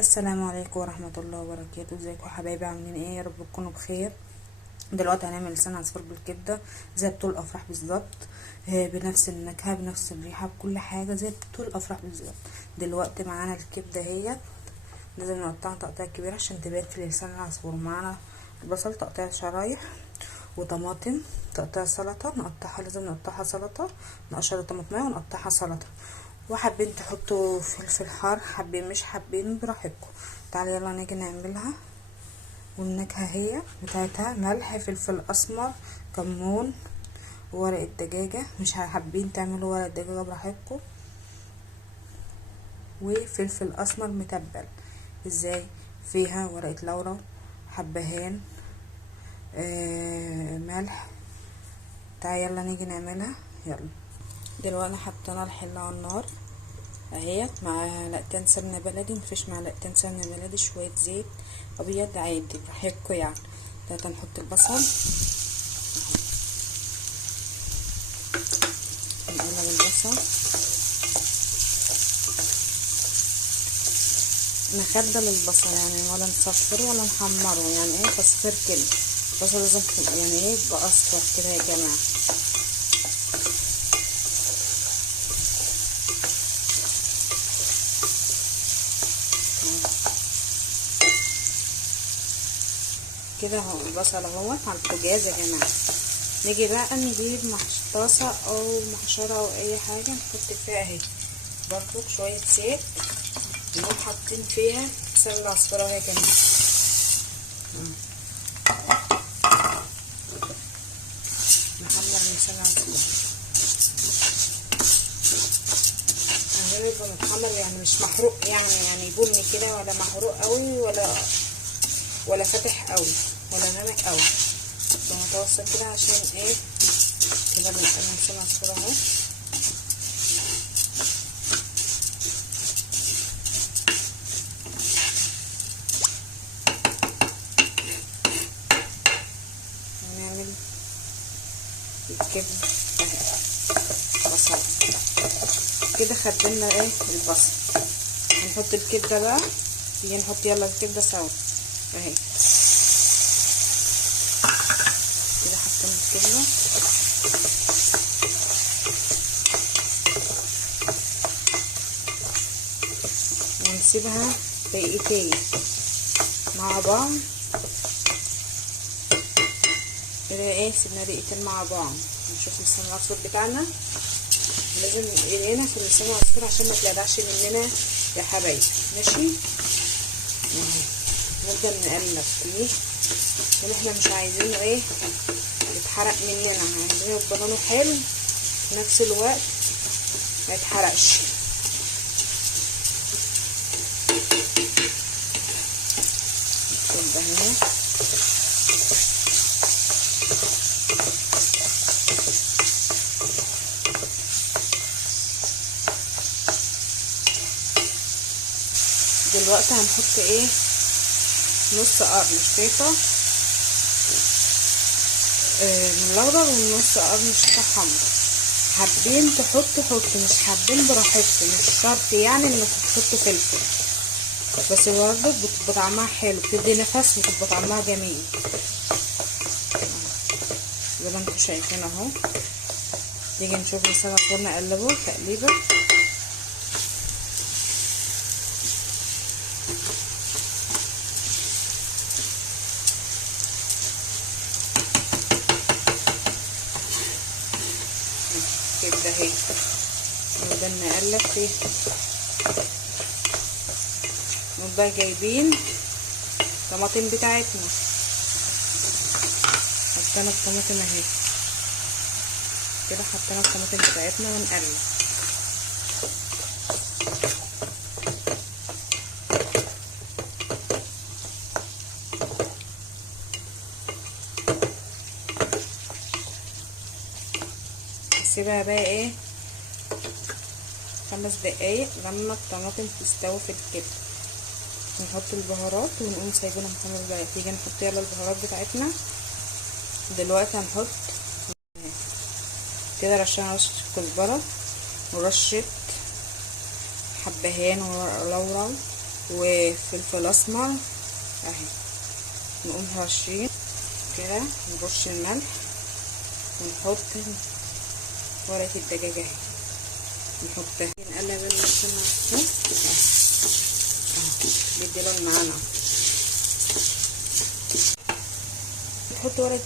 السلام عليكم ورحمة الله وبركاته. ازيكم يا حبايبي؟ عاملين ايه؟ يا رب تكونوا بخير. دلوقتي هنعمل لسان عصفور بالكبدة زي بطول الافراح بالظبط. بنفس النكهة بنفس الريحة بكل حاجة زي بطول الافراح بالظبط. دلوقتي معانا الكبدة هي لازم نقطعها تقطيع كبير عشان تبان في لسان العصفور. معانا البصل تقطيع شرايح، وطماطم تقطيع سلطة نقطعها، لازم نقطعها سلطة، نقشر الطماطمية ونقطعها سلطة. وحابين تحطوا فلفل حار، حابين مش حابين براحتكم. تعالوا يلا نيجي نعملها. والنكهة هي بتاعتها ملح، فلفل اسمر، كمون، وورق الدجاجة. مش حابين تعملوا ورق الدجاجة براحتكم. وفلفل اسمر متبل ازاي؟ فيها ورقة لورا، حبهان، ملح. تعالى يلا نيجي نعملها. يلا دلوقتي حطينا الحلة على النار اهيت، معلقتين سمنة بلدي، مفيش معلقتين سمنة بلدي، شوية زيت ابيض عادي براحتكم يعني. دلوقتي هنحط البصل، نقلب البصل، نخدل البصل يعني، ولا نصفر ولا نحمره يعني، ايه تصفير كده. البصل لازم يعني ايه يبقى اصفر كده يا جماعه. كده اهو البصل اهوت على البوتاجاز يا جماعه. نيجي بقى نجيب طاسه او محشره او اي حاجه نحط فيها اهي برضو شويه زيت، نقوم حاطين فيها لسان العصفور اهو يا جماعه. نحمر لسان العصفور اهو، يبقى متحمر يعني مش محروق يعني بني كده، ولا محروق قوي ولا فاتح قوي ولا غامق قوي، متوسط كده. عشان ايه؟ كده بنقلب لسان العصفور اهو. ونعمل الكبد بصل كده. خدنا ايه البصل، هنحط الكبده بقى. تيجي نحط يلا الكبده سوا اهي كده. حطينا الكبده، ونسيبها دقيقتين مع بعض كده. ايه سيبنا دقيقتين مع بعض. نشوف لسان العصفور بتاعنا. لازم ايدينا في لسان العصفور عشان ما تلدعش مننا يا حبايبي، ماشي؟ نفضل نقلب فيه، لان احنا مش عايزينه ايه يتحرق مننا، عايزينه يبقى لونه حلو في نفس الوقت ما يتحرقش. كده هنا دلوقتي هنحط ايه؟ نص قرن شطيطه من الاخضر، ونص قرن شطه حمرا. حابين تحطوا مش حابين براحتكم، مش شرط يعني انكم تحطوا فلفل، بس برضه بتبقى طعمها حلو، بتدي نفس وتبقى طعمها جميل زي ما انتم شايفين اهو. نيجي نشوف لسان العصفور نقلبه تقليبه. كده اهي نفضل نقلب فيه. نبقى جايبين الطماطم بتاعتنا، حطينا الطماطم اهي كده، حطينا الطماطم بتاعتنا ونقلب. نسيبها بقى ايه 5 دقايق لما الطماطم تستوي في الكبده. نحط البهارات ونقوم سايبينها محمر بقى. تيجي نحط يلا البهارات بتاعتنا. دلوقتي هنحط كده رشة كزبره، ورشه حبهان ولورا، وفلفل اسمر اهي، نقوم رشين كده، نرش الملح ونحط ورقة الدجاج اهي، نحطها نقلب السمنة اهو، بيدي لون معانا. تحط ورقة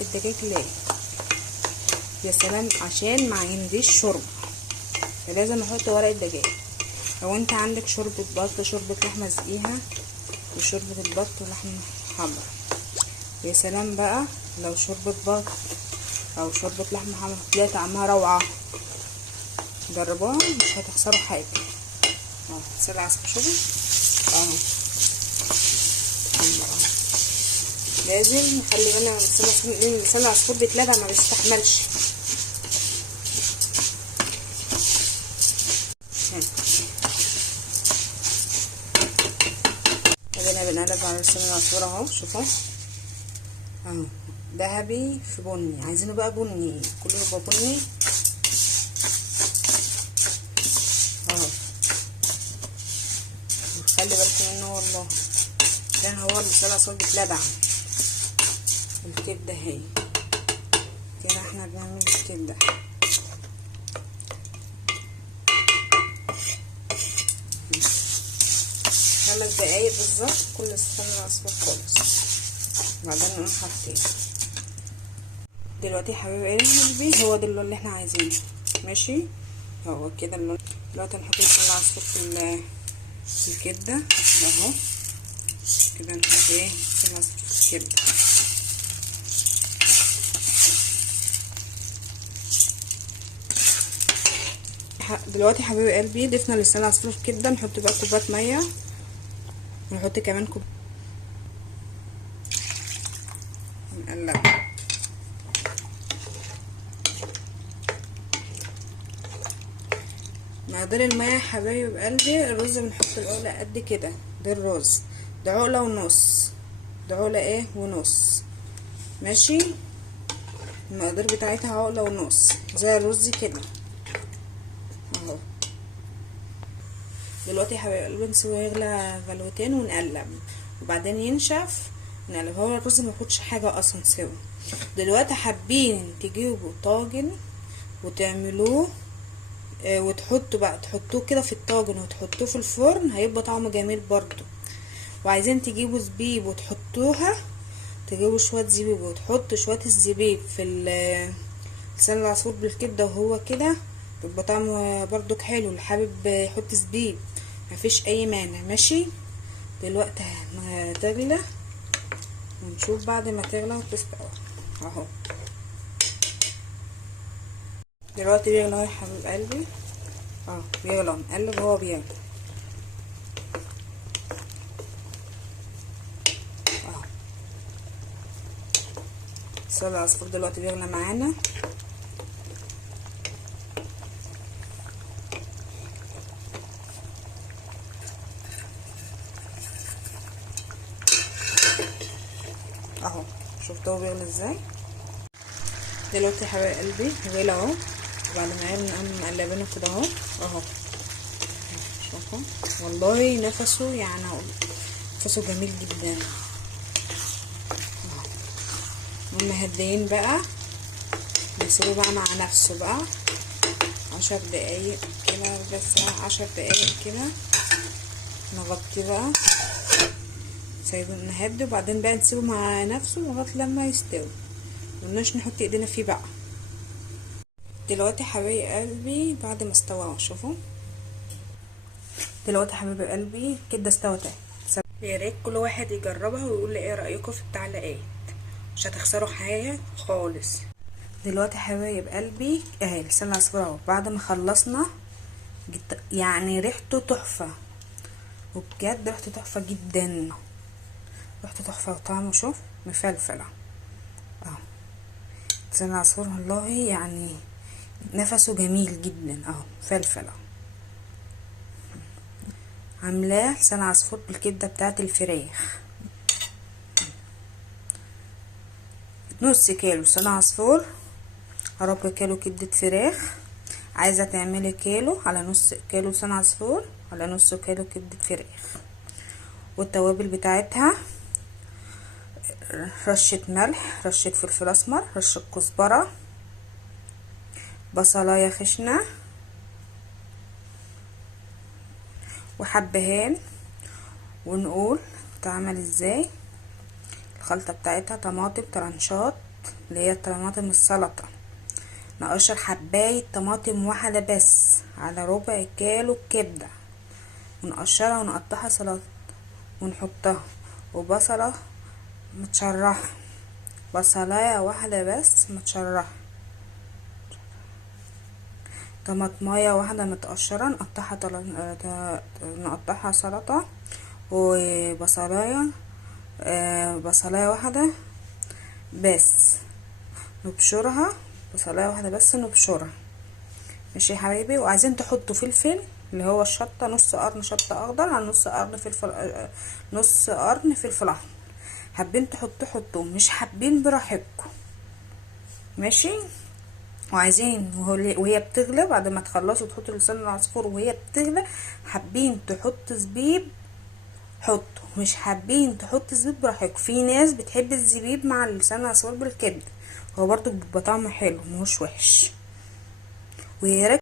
الدجاج ليه؟ يا سلام، عشان ما عنديش شوربة فلازم نحط ورقة دجاج. لو انت عندك شوربة بط، شوربة لحمة اسقيها وشوربة البط ولحمة حمرا، يا سلام بقى. لو شوربة بط او شوربة لحمة حمرا تلاقي طعمها روعة، جربوها مش هتخسروا حاجة. اهو سلع شوفي اهو، لازم نخلي بالنا من لسان العصفور بيتلبع ما بيستحملش. ادينا بنقلب على لسان العصفور اهو، شوفوا اهو ذهبي في بني، عايزينه بقى بني، كله يبقى بني اهو. خلي بالكم منه والله، عشان هو لسان العصفور بيتلبع. الكبده اهي كده، احنا بنعمل الكبده 3 دقايق بالظبط، كل لسان العصفور خالص، وبعدين نقوم حاطين. دلوقتي يا حبايبي قلبي هو ده اللون اللي احنا عايزينه، ماشي، هو كده اللون. دلوقتي هنحط لسان العصفور في الكبده اهو كده، نحط ايه لسان العصفور في الكبده. دلوقتي حبايبي قلبي ضفنا لسان العصفور في الكبده، نحط بقى كوبايه ميه، ونحط كمان نقلب. مقدار الميه يا حبايب قلبي، الرز بنحط العقله قد كده، ده الرز، ده عقله ونص، ده عقله ايه ونص، ماشي. المقدار بتاعتها عقله ونص زي الرز كده اهو. دلوقتي يا حبايب قلبي نسيبه يغلى غلوتين ونقلب، وبعدين ينشف نقلب. هو الرز ما ياخدش حاجه اصلا سوا. دلوقتي حابين تجيبوا طاجن وتعملوه وتحطوا بقى، تحطوه كده في الطاجن وتحطوه في الفرن، هيبقى طعمه جميل برضو. وعايزين تجيبوا زبيب وتحطوها، تجيبوا شويه زبيب وتحطوا شويه الزبيب في لسان العصفور بالكبده وهو كده، بيبقى طعمه برضو حلو. اللي حابب يحط زبيب مفيش اي مانع، ماشي. دلوقتي هتغلى ونشوف بعد ما تغلى وتستوي اهو. دلوقتي بيغلى اهو يا حبيب قلبي اه، بيغلى، نقلب هو بيغلى اهو. لسان العصفور دلوقتي بيغلى معانا اهو، شفتوه بيغلى ازاي. دلوقتي يا حبايب قلبي غلى اهو، وبعد ما غلى نقوم مقلبينه كده اهو اهو. شوفوا والله نفسه، يعني نفسه جميل جدا. هم مهديين بقى، نسيبه بقى مع نفسه بقى 10 دقايق كده، بس 10 دقايق كده نغطيه بقى، سايبه نهدي، وبعدين بقى نسيبه مع نفسه لغايه لما يستوي، ملناش نحط ايدينا فيه بقى. دلوقتي حبايب قلبي بعد ما استوى شوفوا، دلوقتي حبايب قلبي كده استوت اهي. يا ريت كل واحد يجربها ويقول لي ايه رايكم في التعليقات، مش هتخسروا حاجه خالص. دلوقتي حبايب قلبي اهي لسان العصفور اهو، بعد ما خلصنا يعني ريحته تحفه، وبجد ريحته تحفه جدا، ريحته تحفه، وطعمه شوف مفلفله اهو. لسان العصفور والله يعني نفسه جميل جدا اهو، فلفله. عاملاه لسان عصفور بالكبده بتاعت الفراخ، نص كيلو لسان عصفور، ربع كيلو كبده فراخ. عايزه تعملي كيلو على نص كيلو لسان عصفور على نص كيلو كبده فراخ. والتوابل بتاعتها: رشة ملح، رشة فلفل اسمر، رشة كزبرة، بصلاية خشنة، وحبهان. ونقول تعمل ازاي الخلطة بتاعتها: طماطم طرنشات اللي هي طماطم السلطة، نقشر حباية طماطم واحدة بس على ربع كيلو كبدة، ونقشرها ونقطعها سلطة ونحطها. وبصلة متشرحة، بصلاية واحدة بس متشرحة، طماطماية واحدة متقشرة نقطعها سلطة. وبصلاية بصلاية واحدة بس نبشرها، بصلاية واحدة بس نبشرها. ماشي يا حبايبي. وعايزين تحطوا فلفل اللي هو الشطة، نص قرن شطة اخضر على نص قرن فلفل، نص قرن فلفل احمر. حابين تحطوا حطوا، مش حابين براحتكم. ماشي. وعايزين وهي بتغلي، بعد ما تخلصوا تحطوا لسان العصفور وهي بتغلي، حابين تحط زبيب حطوا، مش حابين تحط زبيب براحتكم. في ناس بتحب الزبيب مع لسان العصفور بالكبده، هو برضو بيبقى طعمه حلو مش وحش. ويا